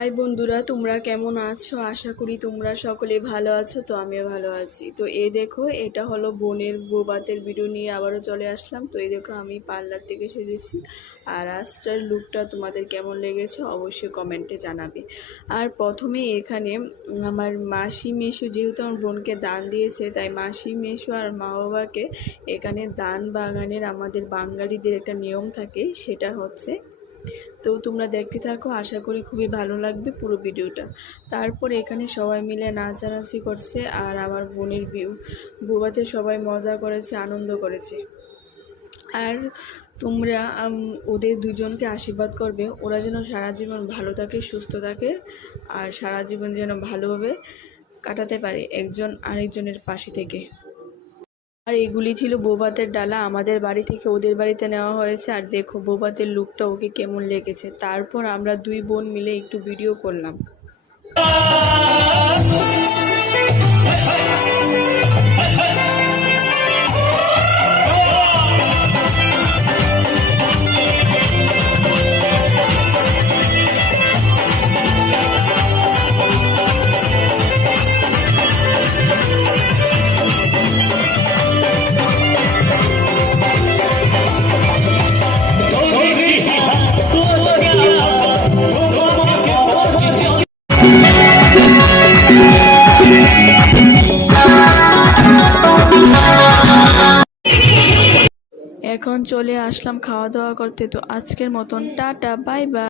High বন্ধুরা, তোমরা কেমন আছো? আশা করি তোমরা সকলে ভালো আছো। তো আমিও ভালো আছি। তো এই দেখো, এটা হলো বোনের বৌভাতের ভিডিও নিয়ে আবারও চলে আসলাম। তো এই দেখো, আমি পার্লার থেকে সেজেছি। আর আজকের লুকটা তোমাদের কেমন লেগেছে অবশ্যই কমেন্টে জানাবে। আর প্রথমে এখানে আমার মাসি মেসো, যেহেতু আমার বোনকে দান দিয়েছে, তাই মাসি মেসো আর মা বাবাকে এখানে দান বাগানের আমাদের বাঙালিদের একটা নিয়ম থাকে, সেটা হচ্ছে। তো তোমরা দেখতে থাকো, আশা করি খুবই ভালো লাগবে পুরো ভিডিওটা। তারপর এখানে সবাই মিলে নাচানাচি করছে, আর আমার বোনের বৌভাতে সবাই মজা করেছে, আনন্দ করেছে। আর তোমরা ওদের দুজনকে আশীর্বাদ করবে, ওরা যেন সারা জীবন ভালো থাকে, সুস্থ থাকে, আর সারা জীবন যেন ভালোভাবে কাটাতে পারে একজন আরেকজনের পাশে থেকে। আর এগুলি ছিল বৌভাতের ডালা, আমাদের বাড়ি থেকে ওদের বাড়িতে নেওয়া হয়েছে। আর দেখো বৌভাতের লুকটা ওকে কেমন লেগেছে। তারপর আমরা দুই বোন মিলে একটু ভিডিও করলাম। এখন চলে আসলাম খাওয়া দাওয়া করতে। তো আজকের মতন টাটা, বাই বাই।